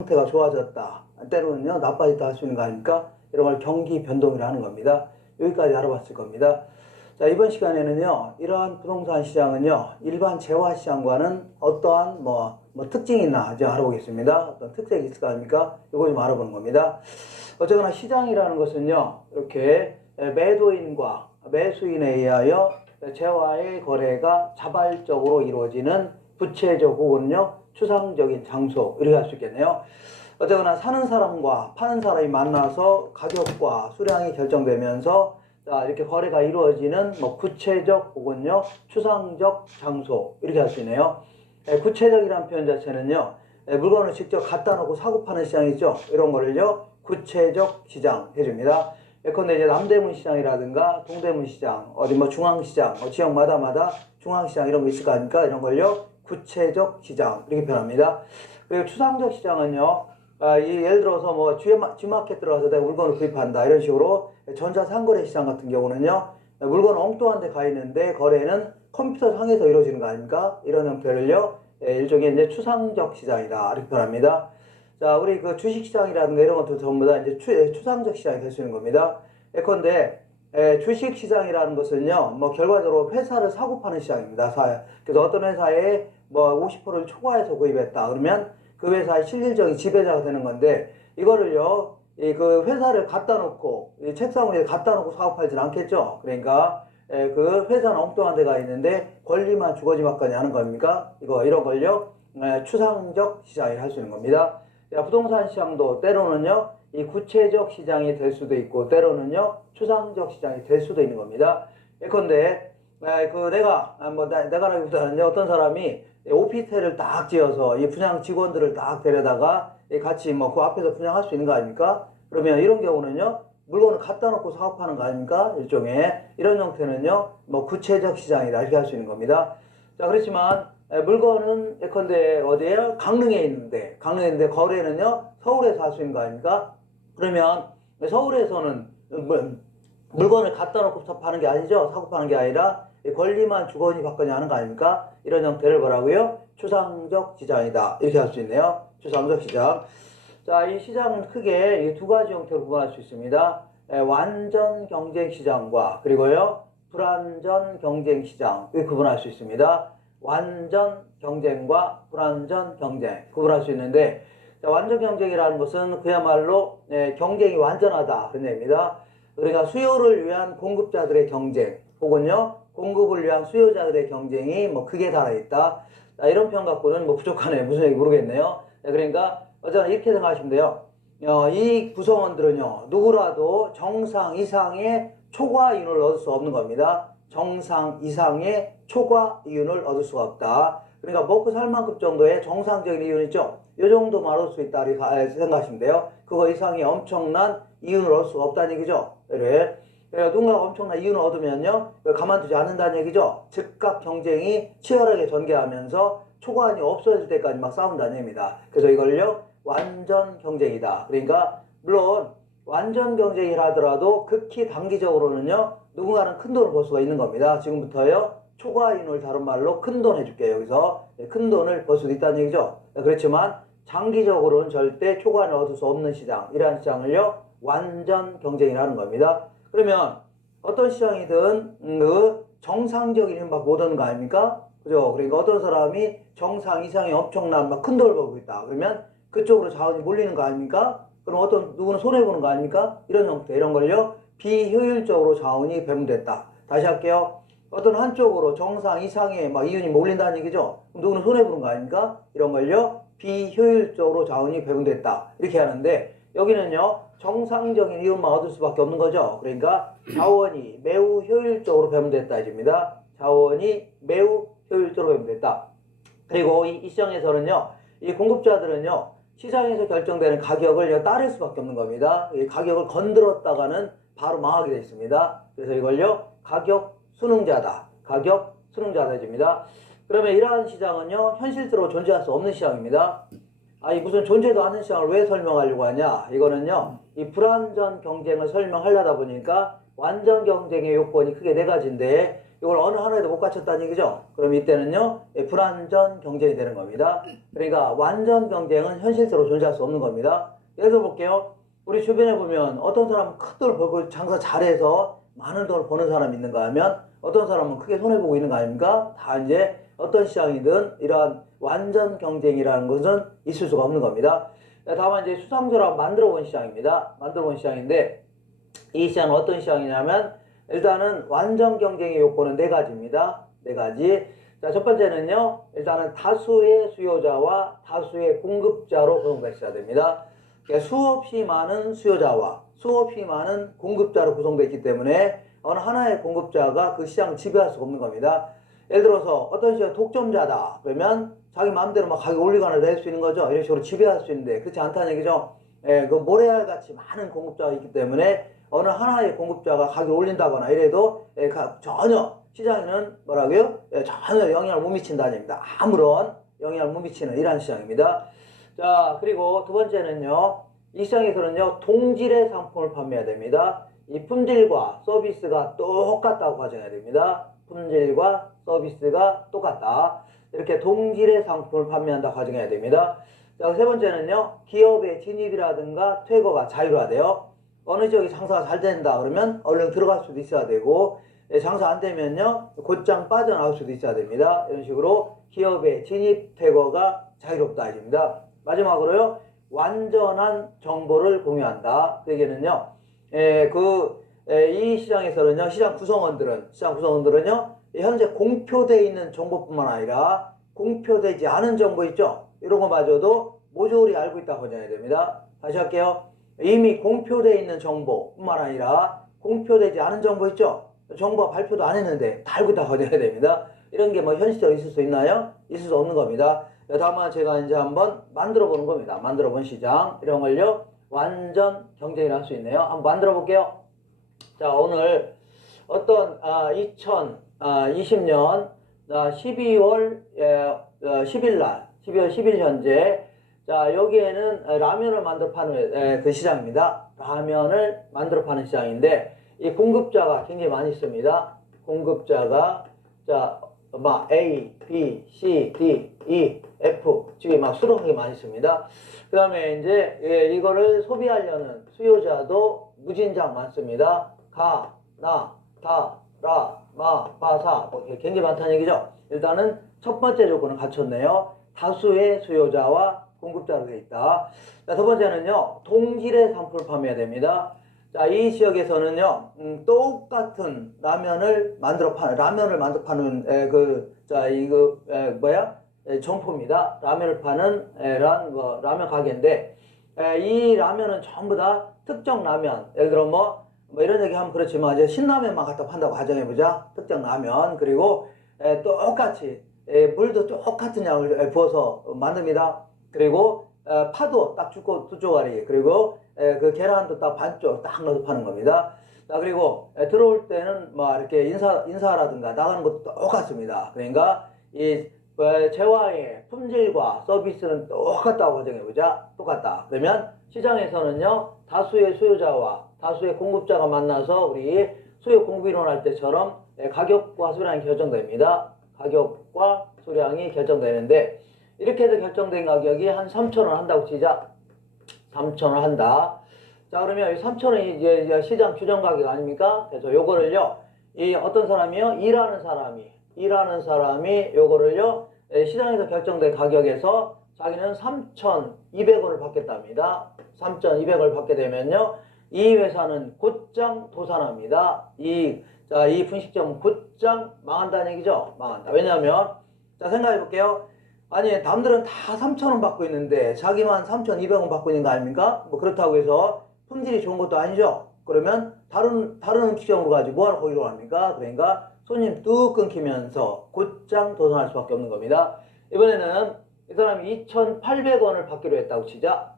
상태가 좋아졌다, 때로는요 나빠졌다 할 수 있는 거 아닙니까? 이런 걸 경기 변동이라 하는 겁니다. 여기까지 알아봤을 겁니다. 자, 이번 시간에는요 이러한 부동산 시장은요 일반 재화 시장과는 어떠한 특징이 있나 이제 알아보겠습니다. 어떤 특색이 있을 거 아닙니까? 이거 좀 알아보는 겁니다. 어쨌거나 시장이라는 것은요 이렇게 매도인과 매수인에 의하여 재화의 거래가 자발적으로 이루어지는 구체적 혹은요 추상적인 장소, 이렇게 할 수 있겠네요. 어쨌거나 사는 사람과 파는 사람이 만나서 가격과 수량이 결정되면서 이렇게 거래가 이루어지는 구체적 혹은요 추상적 장소, 이렇게 할 수 있네요. 구체적이라는 표현 자체는요 물건을 직접 갖다 놓고 사고 파는 시장이죠. 이런 거를요 구체적 시장 해줍니다. 예컨대 이제 남대문 시장이라든가 동대문 시장, 어디 중앙시장, 지역마다 중앙시장 이런 거 있을 거 아닙니까? 이런 걸요 구체적 시장, 이렇게 표현합니다. 그리고 추상적 시장은요 예를 들어서 G마켓 들어가서 내가 물건을 구입한다, 이런 식으로 전자상거래 시장 같은 경우는요 물건은 엉뚱한 데 가 있는데 거래는 컴퓨터 상에서 이루어지는 거 아닙니까? 이런 형태를요 일종의 이제 추상적 시장이다, 이렇게 표현합니다. 자, 우리 그 주식시장이라든가 이런 것도 전부 다 이제 추상적 시장이 될 수 있는 겁니다. 예컨대 주식시장이라는 것은요 결과적으로 회사를 사고 파는 시장입니다. 그래서 어떤 회사에 50%를 초과해서 구입했다 그러면 그 회사의 실질적인 지배자가 되는 건데, 이거를요 그 회사를 갖다 놓고 책상 위에 갖다 놓고 사고 팔지는 않겠죠. 그러니까 그 회사는 엉뚱한 데가 있는데 권리만 주거지 받거니 하는 겁니까? 이런 걸요 추상적 시장이 할 수 있는 겁니다. 자, 부동산 시장도 때로는요 이 구체적 시장이 될 수도 있고 때로는요 추상적 시장이 될 수도 있는 겁니다. 예컨대 내가라기보다는요 어떤 사람이 오피스텔을 딱 지어서 이 분양 직원들을 딱 데려다가 같이 그 앞에서 분양할 수 있는 거 아닙니까? 그러면 이런 경우는요 물건을 갖다 놓고 사업하는 거 아닙니까? 일종의 이런 형태는요 구체적 시장이다, 이렇게 할 수 있는 겁니다. 자, 그렇지만 물건은 예컨대 어디에요? 강릉에 있는데 거래는요 서울에서 할 수 있는 거 아닙니까? 그러면 서울에서는 물건을 갖다 놓고 파는 게 아니죠. 사고 파는 게 아니라 권리만 주거니 받거니 하는 거 아닙니까? 이런 형태를 뭐라고요? 추상적 시장이다, 이렇게 할 수 있네요. 추상적 시장. 자, 이 시장은 크게 두 가지 형태로 구분할 수 있습니다. 완전 경쟁 시장과 그리고요 불완전 경쟁 시장, 이렇게 구분할 수 있습니다. 완전 경쟁과 불완전 경쟁 구분할 수 있는데, 자, 완전 경쟁이라는 것은 그야말로 경쟁이 완전하다, 그런 얘기입니다. 그러니까 수요를 위한 공급자들의 경쟁 혹은요 공급을 위한 수요자들의 경쟁이 크게 달아있다, 이런 표현 갖고는 부족하네요. 무슨 얘기 모르겠네요. 그러니까 어쨌거나 이렇게 생각하시면 돼요. 이 구성원들은요 누구라도 정상 이상의 초과 이윤을 얻을 수 없는 겁니다. 정상 이상의 초과 이윤을 얻을 수가 없다. 그러니까 먹고 살 만큼 정도의 정상적인 이윤 있죠. 이 정도만 얻을 수 있다, 이렇게 생각하시면 돼요. 그거 이상의 엄청난 이윤을 얻을 수가 없다는 얘기죠. 그러니까 누군가가 엄청난 이윤을 얻으면요 가만두지 않는다는 얘기죠. 즉각 경쟁이 치열하게 전개하면서 초과이윤이 없어질 때까지 막 싸운다는 얘기입니다. 그래서 이걸요 완전 경쟁이다. 그러니까 물론 완전 경쟁이라 하더라도 극히 단기적으로는요 누군가는 큰 돈을 벌 수가 있는 겁니다. 지금부터요 초과이윤을 다른 말로 큰 돈 해줄게요. 여기서 큰 돈을 벌 수도 있다는 얘기죠. 그렇지만 장기적으로는 절대 초과이윤을 얻을 수 없는 시장, 이러한 시장을요 완전 경쟁이라는 겁니다. 그러면 어떤 시장이든 그 정상적인 이윤밖에 못 얻는 거 아닙니까? 그죠? 그러니까 어떤 사람이 정상 이상의 엄청난 큰 돈을 벌고 있다. 그러면 그쪽으로 자원이 몰리는 거 아닙니까? 그럼 누구는 손해보는 거 아닙니까? 이런 형태, 이런 걸요 비효율적으로 자원이 배분됐다. 다시 할게요. 어떤 한쪽으로 정상 이상의 이윤이 몰린다는 얘기죠. 그럼 누구는 손해보는 거 아닙니까? 이런 걸요 비효율적으로 자원이 배분됐다, 이렇게 하는데, 여기는요 정상적인 이윤만 얻을 수밖에 없는 거죠. 그러니까 자원이 매우 효율적으로 배분됐다 이겁니다. 자원이 매우 효율적으로 배분됐다. 그리고 이 시장에서는요 이 공급자들은요 시장에서 결정되는 가격을 따를 수밖에 없는 겁니다. 이 가격을 건드렸다가는 바로 망하게 되어 있습니다. 그래서 이걸요 가격 순응자다, 가격 순응자다 해줍니다. 그러면 이러한 시장은요 현실적으로 존재할 수 없는 시장입니다. 아니 무슨 존재도 않는 시장을 왜 설명하려고 하냐? 이거는요 이 불완전 경쟁을 설명하려다 보니까 완전 경쟁의 요건이 크게 네 가지인데, 이걸 어느 하나에도 못 갖췄다는 얘기죠. 그럼 이때는요, 불완전 경쟁이 되는 겁니다. 그러니까 완전 경쟁은 현실적으로 존재할 수 없는 겁니다. 예를 들어 볼게요. 우리 주변에 보면 어떤 사람은 큰 돈을 벌고 장사 잘해서 많은 돈을 버는 사람이 있는가 하면 어떤 사람은 크게 손해보고 있는 거 아닙니까? 다 이제 어떤 시장이든 이러한 완전 경쟁이라는 것은 있을 수가 없는 겁니다. 다만 이제 수상조합 만들어 본 시장입니다. 만들어 본 시장인데 이 시장은 어떤 시장이냐면 일단은 완전 경쟁의 요건은 네 가지입니다. 네 가지. 자, 첫 번째는요. 일단은 다수의 수요자와 다수의 공급자로 구성되어 있어야 됩니다. 그러니까 수없이 많은 수요자와 수없이 많은 공급자로 구성되어 있기 때문에 어느 하나의 공급자가 그 시장을 지배할 수가 없는 겁니다. 예를 들어서 어떤 시장 독점자다. 그러면 자기 마음대로 막 가격 올리거나 낼 수 있는 거죠. 이런 식으로 지배할 수 있는데 그렇지 않다는 얘기죠. 그 모래알같이 많은 공급자가 있기 때문에 어느 하나의 공급자가 가격을 올린다거나 이래도 전혀 시장에는 뭐라고요? 전혀 영향을 못 미친다는 얘기입니다. 아무런 영향을 못 미치는 이러한 시장입니다. 자, 그리고 두 번째는요. 이 시장에서는요. 동질의 상품을 판매해야 됩니다. 이 품질과 서비스가 똑같다고 가정해야 됩니다. 품질과 서비스가 똑같다. 이렇게 동질의 상품을 판매한다 가정해야 됩니다. 자, 세 번째는요. 기업의 진입이라든가 퇴거가 자유화돼요. 어느 지역이 장사가 잘 된다 그러면 얼른 들어갈 수도 있어야 되고 장사 안 되면요 곧장 빠져나올 수도 있어야 됩니다. 이런 식으로 기업의 진입 퇴거가 자유롭다 입니다. 마지막으로요 완전한 정보를 공유한다. 그 얘기는요 이 시장에서는요 시장 구성원들은요 현재 공표되어 있는 정보뿐만 아니라 공표되지 않은 정보 있죠. 이런 거마저도 모조리 알고 있다고 가정해야 됩니다. 다시 할게요. 이미 공표되어 있는 정보뿐만 아니라 공표되지 않은 정보 있죠? 정부가 발표도 안 했는데 다 알고 있다고 가정해야 됩니다. 이런 게 뭐 현실적으로 있을 수 있나요? 있을 수 없는 겁니다. 다만 제가 이제 한번 만들어 보는 겁니다. 만들어 본 시장 이런 걸요 완전 경쟁을 할 수 있네요. 한번 만들어 볼게요. 자, 오늘 어떤 2020년 12월 10일 날 12월 10일 현재 자, 여기에는 라면을 만들어 파는 그 시장입니다. 라면을 만들어 파는 시장인데 이 공급자가 굉장히 많이 있습니다. 공급자가 자, 막 A, B, C, D, E, F 지금 막 수록하게 많이 있습니다. 그 다음에 이제 이거를 소비하려는 수요자도 무진장 많습니다. 가, 나, 다, 라, 마, 바, 사 뭐 굉장히 많다는 얘기죠. 일단은 첫 번째 조건을 갖췄네요. 다수의 수요자와 공급자로 되어 있다. 자, 두 번째는요, 동질의 상품을 판매해야 됩니다. 자, 이 지역에서는요, 똑같은 라면을 만들어 파는, 점포입니다. 라면을 파는, 라면 가게인데, 이 라면은 전부 다 특정 라면, 예를 들어 뭐 이런 얘기 하면 그렇지만, 이제 신라면만 갖다 판다고 가정해보자. 특정 라면, 그리고, 똑같이, 물도 똑같은 양을 부어서 만듭니다. 그리고 파도 딱 두 쪼가리 그리고 그 계란도 딱 반쪽 딱 넣어서 파는 겁니다. 자, 그리고 들어올 때는 막 이렇게 인사라든가 나가는 것도 똑같습니다. 그러니까 이 재화의 품질과 서비스는 똑같다고 가정해보자. 똑같다. 그러면 시장에서는요 다수의 수요자와 다수의 공급자가 만나서 우리 수요 공급이론 할 때처럼 가격과 수량이 결정됩니다. 가격과 수량이 결정되는데 이렇게 해서 결정된 가격이 한 3,000원 한다고 치자. 3,000원 한다. 자, 그러면 3,000원이 이제 시장 규정 가격 아닙니까? 그래서 요거를요, 이 어떤 사람이요? 일하는 사람이 요거를요, 시장에서 결정된 가격에서 자기는 3,200원을 받겠답니다. 3,200원을 받게 되면요, 이 회사는 곧장 도산합니다. 이 분식점은 곧장 망한다는 얘기죠. 망한다. 왜냐하면, 자, 생각해 볼게요. 아니 남들은 다 3,000원 받고 있는데 자기만 3,200원 받고 있는 거 아닙니까? 뭐 그렇다고 해서 품질이 좋은 것도 아니죠. 그러면 다른 음식점으로 가지고 뭐하러 거기로 갑니까? 그러니까 손님 뚝 끊기면서 곧장 도산할 수밖에 없는 겁니다. 이번에는 이 사람이 2,800원을 받기로 했다고 치자.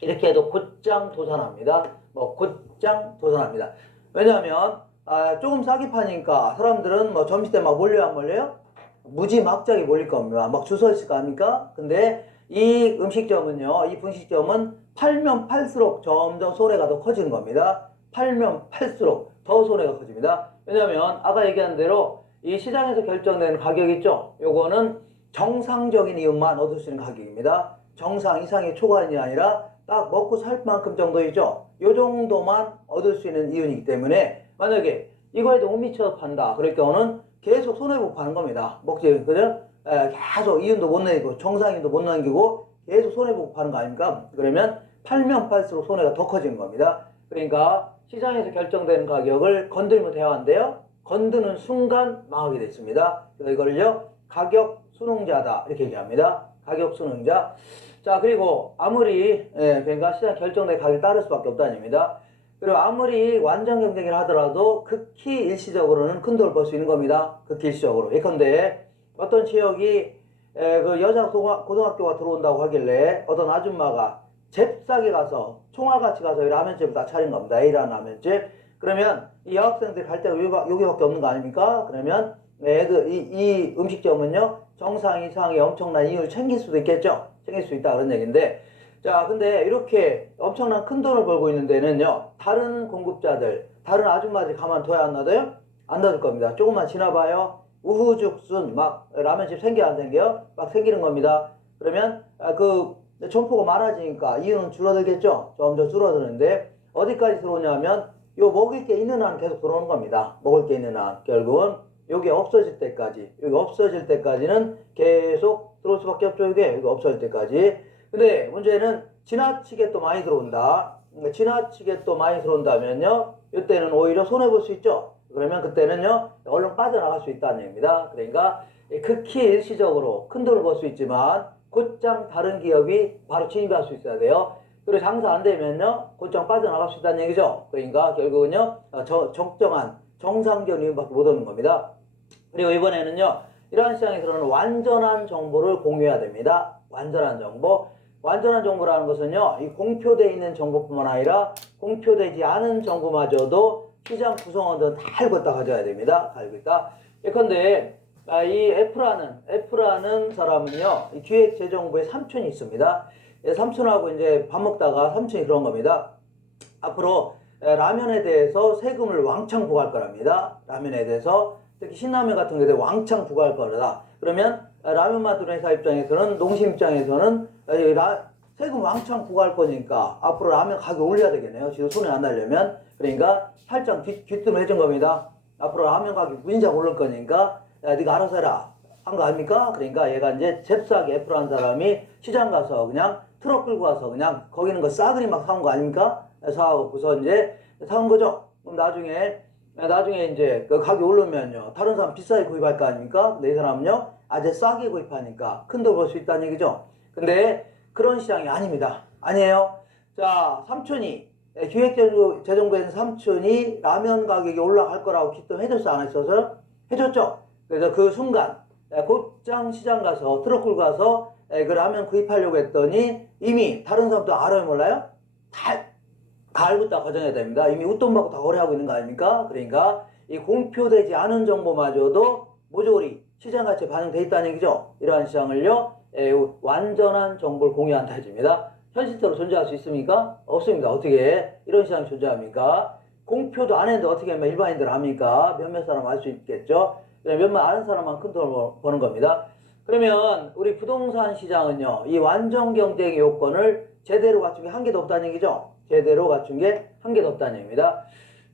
이렇게 해도 곧장 도산합니다. 뭐 곧장 도산합니다. 왜냐하면 조금 싸게 파니까 사람들은 뭐 점심때 막 몰려요 안 몰려요? 무지막지하게 몰릴 겁니다. 막 줄 서 있을 거 아닙니까? 근데 이 음식점은요, 이 분식점은 팔면 팔수록 점점 손해가 더 커지는 겁니다. 팔면 팔수록 더 손해가 커집니다. 왜냐면 아까 얘기한 대로 이 시장에서 결정되는 가격 있죠? 요거는 정상적인 이윤만 얻을 수 있는 가격입니다. 정상 이상의 초과이 아니라 딱 먹고 살 만큼 정도이죠. 요 정도만 얻을 수 있는 이윤이기 때문에 만약에 이거에도 못 미쳐서 판다. 그럴 경우는 계속 손해보고 파는 겁니다. 먹지, 그죠? 계속 이윤도 못 내고 정상이윤도 못 남기고 계속 손해보고 파는 거 아닙니까? 그러면 팔면 팔수록 손해가 더 커지는 겁니다. 그러니까 시장에서 결정되는 가격을 건들면 대화인데요. 건드는 순간 망하게 됐습니다. 그래서 이걸요 가격 순응자다 이렇게 얘기합니다. 가격 순응자. 자, 그리고 아무리 그러니까 시장 결정된 가격에 따를 수밖에 없다입니다. 그리고 아무리 완전 경쟁을 하더라도 극히 일시적으로는 큰 돈을 벌 수 있는 겁니다. 극히 일시적으로. 예컨대 어떤 지역이 그 여자 고등학교가 들어온다고 하길래 어떤 아줌마가 잽싸게 가서 총알같이 가서 라면집을 다 차린 겁니다. A라는 라면집. 그러면 이 여학생들이 갈 때가 여기밖에 없는 거 아닙니까? 그러면 이 음식점은요 정상 이상의 엄청난 이윤을 챙길 수도 있겠죠. 챙길 수 있다 그런 얘기인데, 자 근데 이렇게 엄청난 큰 돈을 벌고 있는 데는요 다른 공급자들, 다른 아줌마들이 가만둬야 안 놔둬요? 안 놔둘 겁니다. 조금만 지나봐요. 우후죽순 막 라면집 생겨 안 생겨요? 막 생기는 겁니다. 그러면 그 점포가 많아지니까 이윤은 줄어들겠죠. 점점 줄어드는데 어디까지 들어오냐면 요 먹을 게 있는 한 계속 들어오는 겁니다. 먹을 게 있는 한 결국은 요게 없어질 때까지, 여기 없어질 때까지는 계속 들어올 수밖에 없죠. 이게 없어질 때까지. 근데 문제는 지나치게 또 많이 들어온다. 지나치게 또 많이 들어온다면요 이때는 오히려 손해볼 수 있죠. 그러면 그때는요 얼른 빠져나갈 수 있다는 얘기입니다. 그러니까 극히 일시적으로 큰 돈을 벌 수 있지만 곧장 다른 기업이 바로 진입할 수 있어야 돼요. 그리고 장사 안 되면요 곧장 빠져나갈 수 있다는 얘기죠. 그러니까 결국은요 적정한 정상적인 이윤밖에 못 얻는 겁니다. 그리고 이번에는요 이러한 시장에서는 완전한 정보를 공유해야 됩니다. 완전한 정보. 완전한 정보라는 것은요 이 공표되어 있는 정보뿐만 아니라 공표되지 않은 정보마저도 시장 구성원들은 다 알고 있다 가져야 됩니다. 알고 있다. 예컨대 이 F라는 사람은요 이 기획재정부의 삼촌이 있습니다. 삼촌하고 이제 밥 먹다가 삼촌이 그런 겁니다. 앞으로 라면에 대해서 세금을 왕창 부과할 거랍니다. 라면에 대해서 특히 신라면 같은 경우에 왕창 부과할 거다. 그러면 라면 만드는 회사 입장에서는, 농심 입장에서는 세금 왕창 부과할 거니까 앞으로 라면 가격 올려야 되겠네요. 지금 손에 안 나려면. 그러니까 살짝 귀뜸을 해준 겁니다. 앞으로 라면 가격 무진장 오를 거니까 네가 알아서 해라 한 거 아닙니까? 그러니까 얘가 이제 잽싸게 F라는 사람이 시장 가서 그냥 트럭 끌고 가서 그냥 거기 있는 거 싸그리 막 사온 거 아닙니까? 사오고서 이제 사온 거죠. 그럼 나중에 이제 그 가격 오르면요 다른 사람 비싸게 구입할 거 아닙니까? 근데 이 사람은요 아주 싸게 구입하니까 큰 돈 벌 수 있다는 얘기죠. 근데 그런 시장이 아닙니다. 아니에요. 자, 삼촌이 기획재정부에는 삼촌이 라면 가격이 올라갈 거라고 기대해줬어 안 했어서? 해줬죠. 그래서 그 순간 곧장 시장 가서 트럭 끌고 가서 그 라면 구입하려고 했더니 이미 다른 사람도 알아요 몰라요? 다 알고 있다 가정해야 됩니다. 이미 웃돈 받고 다 거래하고 있는 거 아닙니까? 그러니까 이 공표되지 않은 정보마저도 모조리 시장 가치에 반영돼 있다는 얘기죠. 이러한 시장을요 완전한 정보를 공유한다 해줍니다. 현실적으로 존재할 수 있습니까? 없습니다. 어떻게 이런 시장이 존재합니까? 공표도 안 했는데 어떻게 일반인들 합니까? 몇몇 사람 알 수 있겠죠. 몇몇 아는 사람만 큰 돈을 버는 겁니다. 그러면 우리 부동산 시장은요 이 완전 경쟁의 요건을 제대로 갖춘 게 한 개도 없다는 얘기죠. 제대로 갖춘 게 한 개도 없다는 얘기입니다.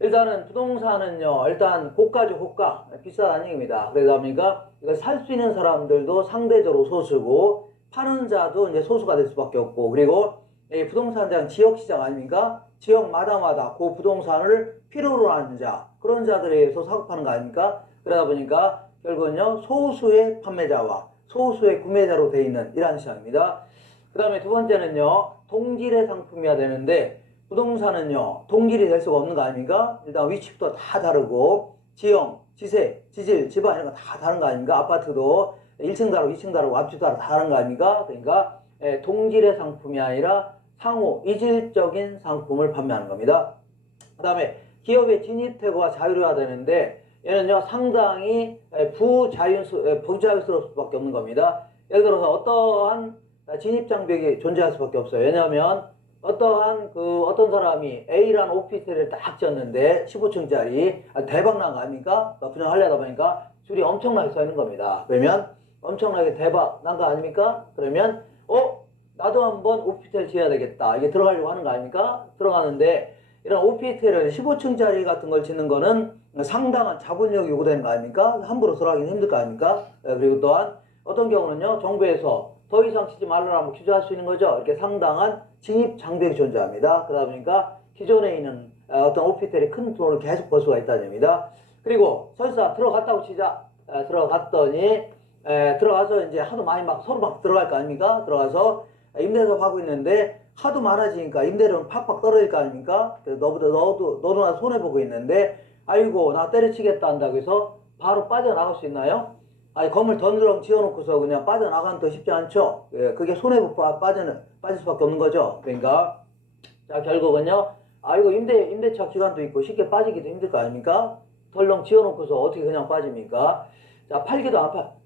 일단은 부동산은요 일단 고가죠. 고가. 비싸다는 얘기입니다. 그러다 보니까 이걸 살 수 있는 사람들도 상대적으로 소수고 파는 자도 이제 소수가 될 수밖에 없고, 그리고 이 부동산 시장 지역시장 아닙니까? 지역마다마다 그 부동산을 필요로 하는 자, 그런 자들에 의해서 사고 파는 거 아닙니까? 그러다 보니까 결국은요 소수의 판매자와 소수의 구매자로 되어 있는 이러한 시장입니다. 그 다음에 두 번째는요 동질의 상품이어야 되는데 부동산은요 동질이 될 수가 없는 거 아닙니까? 일단 위치부터 다 다르고 지형, 지세, 지질, 지방 이런 거 다 다른 거 아닙니까? 아파트도 1층 다르고 2층 다르고 앞집 다르고 다 다른 거 아닙니까? 그러니까 동질의 상품이 아니라 상호 이질적인 상품을 판매하는 겁니다. 그 다음에 기업의 진입태고가 자유로워야 되는데 얘는요 상당히 부자유스러울 수밖에 없는 겁니다. 예를 들어서 어떠한 진입장벽이 존재할 수밖에 없어요. 왜냐하면 어떤 사람이 A라는 오피스텔을 딱 지었는데 15층짜리 대박난 거 아닙니까? 분양하려다 보니까 줄이 엄청나게 서 있는 겁니다. 그러면 엄청나게 대박 난 거 아닙니까? 그러면 나도 한번 오피스텔 지어야 되겠다. 이게 들어가려고 하는 거 아닙니까? 들어가는데 이런 오피스텔을 15층짜리 같은 걸 짓는 거는 상당한 자본력이 요구되는 거 아닙니까? 함부로 들어가기는 힘들 거 아닙니까? 그리고 또한 어떤 경우는요, 정부에서 더 이상 짓지 말라고 규제할 수 있는 거죠. 이렇게 상당한 진입 장벽이 존재합니다. 그러다 보니까 기존에 있는 어떤 오피스텔이 큰 돈을 계속 벌 수가 있다는 얘기입니다. 그리고 설사 들어갔다고 치자. 들어갔더니 들어가서 이제 하도 많이 막 서로 막 들어갈 거 아닙니까? 들어가서 임대사업 하고 있는데 하도 많아지니까 임대료는 팍팍 떨어질 거 아닙니까? 그래서 너도 나 손해보고 있는데 아이고 나 때려치겠다 한다고 해서 바로 빠져나갈 수 있나요? 아니 건물 던드렁 지어놓고서 그냥 빠져나가는 더 쉽지 않죠? 그게 손해보 빠질 수밖에 없는 거죠. 그러니까 자 결국은요 아이고 임대차 기간도 있고 쉽게 빠지기도 힘들 거 아닙니까? 덜렁 지어놓고서 어떻게 그냥 빠집니까? 자 팔기도 안 팔.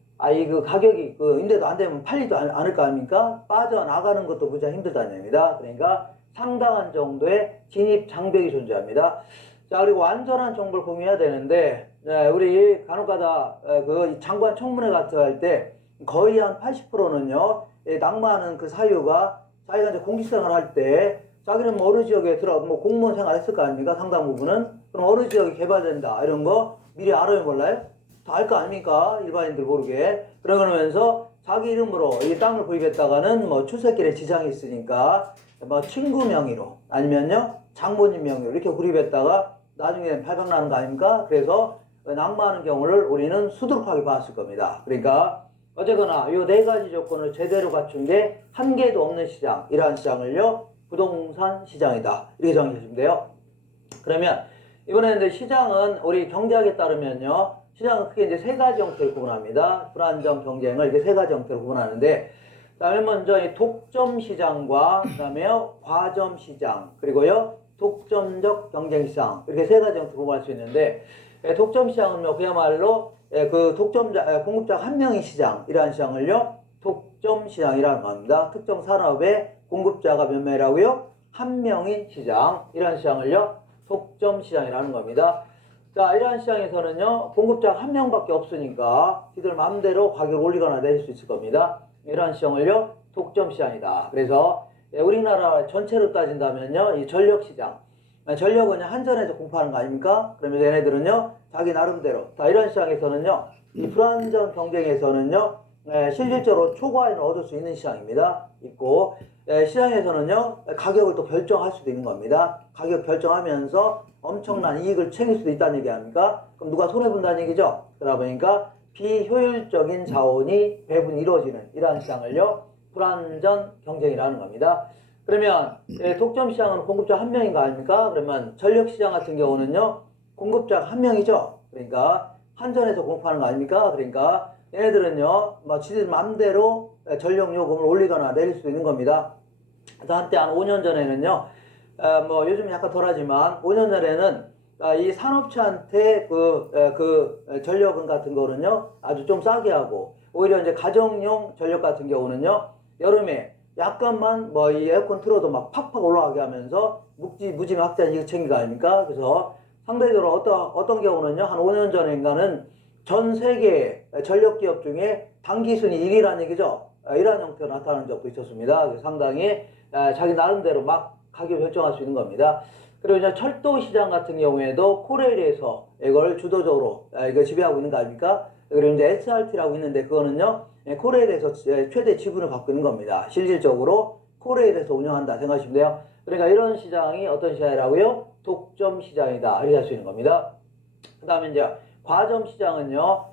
그 가격이 임대도 안 되면 팔리도 않을 거 아닙니까? 빠져나가는 것도 무지하게 힘들다는 얘기입니다. 그러니까 상당한 정도의 진입 장벽이 존재합니다. 자 그리고 완전한 정보를 공유해야 되는데 우리 간혹가다 그 장관 청문회 같은 거 할 때 거의 한 80%는요 낙마하는 그 사유가 자기가 이제 공직생활 할 때 자기는 뭐 어느 지역에 공무원 생활 했을 거 아닙니까? 상당 부분은. 그럼 어느 지역이 개발된다 이런 거 미리 알아요 몰라요? 다 알 거 아닙니까? 일반인들 모르게. 그러면서 자기 이름으로 이 땅을 구입했다가는 뭐 출세길에 지장이 있으니까 뭐 친구 명의로 아니면요 장모님 명의로 이렇게 구입했다가 나중에 팔박 나는 거 아닙니까? 그래서 낙마하는 경우를 우리는 수두룩하게 봤을 겁니다. 그러니까 어쨌거나 이 네 가지 조건을 제대로 갖춘 게 한 개도 없는 시장, 이러한 시장을요 부동산 시장이다 이렇게 정리하시면 돼요. 그러면 이번에는 이제 시장은 우리 경제학에 따르면요 시장은 크게 이제 세 가지 형태를 구분합니다. 불안정 경쟁을 이렇게 세 가지 형태로 구분하는데, 그다음에 먼저 이 독점 시장과 그다음에 과점 시장 그리고요 독점적 경쟁 시장 이렇게 세 가지 형태로 구분할 수 있는데, 독점 시장은요 그야말로 그 공급자 한 명의 시장 이러한 시장을요 독점 시장이라는 겁니다. 특정 산업의 공급자가 몇 명이라고요? 한 명의 시장 이러한 시장을요 독점 시장이라는 겁니다. 자, 이러한 시장에서는요, 공급자가 한 명밖에 없으니까 지들 마음대로 가격을 올리거나 내릴 수 있을 겁니다. 이러한 시장을요, 독점 시장이다. 그래서 우리나라 전체로 따진다면요, 이 전력 시장. 전력은 한전에서 공급하는 거 아닙니까? 그러면 얘네들은요, 자기 나름대로. 자, 이런 시장에서는요, 이 불안전 경쟁에서는요, 실질적으로 초과이익을 얻을 수 있는 시장입니다. 있고, 시장에서는요, 가격을 또 결정할 수도 있는 겁니다. 가격 결정하면서 엄청난 이익을 챙길 수도 있다는 얘기 아닙니까? 그럼 누가 손해본다는 얘기죠? 그러다 보니까 비효율적인 자원이 배분이 이루어지는 이러한 시장을요, 불안전 경쟁이라는 겁니다. 그러면 독점 시장은 공급자 한 명인 거 아닙니까? 그러면 전력 시장 같은 경우는요, 공급자가 한 명이죠. 그러니까 한전에서 공급하는 거 아닙니까? 그러니까 얘네들은요, 지들 마음대로 전력 요금을 올리거나 내릴 수 있는 겁니다. 그래서 한때 한 5년 전에는요, 요즘 약간 덜하지만 5년 전에는 이 산업체한테 그 전력은 같은 거는요 아주 좀 싸게 하고, 오히려 이제 가정용 전력 같은 경우는요 여름에 약간만 이 에어컨 틀어도 막 팍팍 올라가게 하면서 무짐 확대한 이익 챙긴 거 아닙니까? 그래서 상대적으로 어떤 경우는요 한 5년 전인가는 전 세계 전력 기업 중에 단기 순위 1위라는 얘기죠. 이러한 형태로 나타나는 적도 있었습니다. 상당히 자기 나름대로 막 가격 결정할 수 있는 겁니다. 그리고 이제 철도 시장 같은 경우에도 코레일에서 이걸 주도적으로 이거 지배하고 있는 거 아닙니까? 그리고 이제 SRT라고 있는데 그거는요 코레일에서 최대 지분을 갖고 있는 겁니다. 실질적으로 코레일에서 운영한다 생각하시면 돼요. 그러니까 이런 시장이 어떤 시장이라고요? 독점 시장이다 이렇게 할 수 있는 겁니다. 그 다음에 이제 과점 시장은요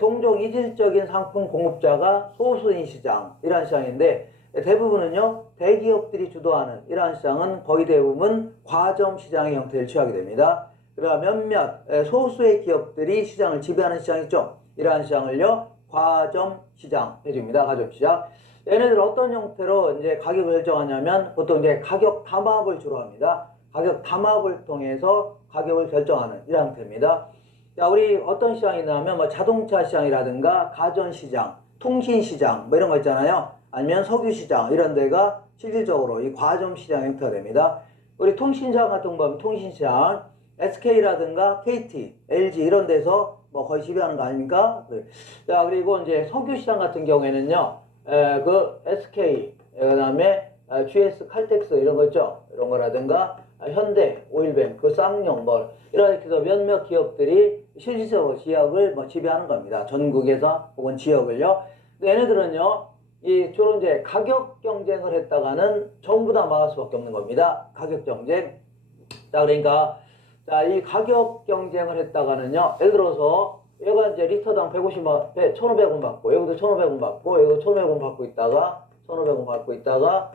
동종 이질적인 상품 공급자가 소수인 시장 이런 시장인데, 대부분은요 대기업들이 주도하는 이러한 시장은 거의 대부분 과점 시장의 형태를 취하게 됩니다. 그러나 몇몇 소수의 기업들이 시장을 지배하는 시장 있죠. 이러한 시장을요 과점 시장 해줍니다. 과점 시장. 얘네들 어떤 형태로 이제 가격을 결정하냐면 보통 이제 가격 담합을 주로 합니다. 가격 담합을 통해서 가격을 결정하는 이런 형태입니다. 자, 우리 어떤 시장이 있냐면 자동차 시장이라든가 가전 시장, 통신 시장 이런 거 있잖아요. 아니면 석유 시장 이런 데가 실질적으로 이 과점 시장 형태가 됩니다. 우리 통신시장 같은 거 보면 통신시장, SK라든가 KT, LG 이런 데서 뭐 거의 지배하는 거 아닙니까? 네. 자, 그리고 이제 석유 시장 같은 경우에는요, 그 SK, 그다음에 GS 칼텍스 이런 거 있죠? 이런 거라든가 현대, 오일뱅크, 그 쌍용 뭐 이렇게 해서 몇몇 기업들이 실질적으로 지역을 뭐 지배하는 겁니다. 전국에서 혹은 지역을요. 근데 얘네들은요, 이 주로 이제 가격 경쟁을 했다가는 전부 다 망할 수밖에 없는 겁니다. 가격 경쟁. 자, 그러니까 자, 이 가격 경쟁을 했다가는요, 예를 들어서 얘가 이제 리터당 150원, 1,500원 받고, 여기도 1,500원 받고, 여기도 1,500원 받고 있다가, 1,500원 받고 있다가,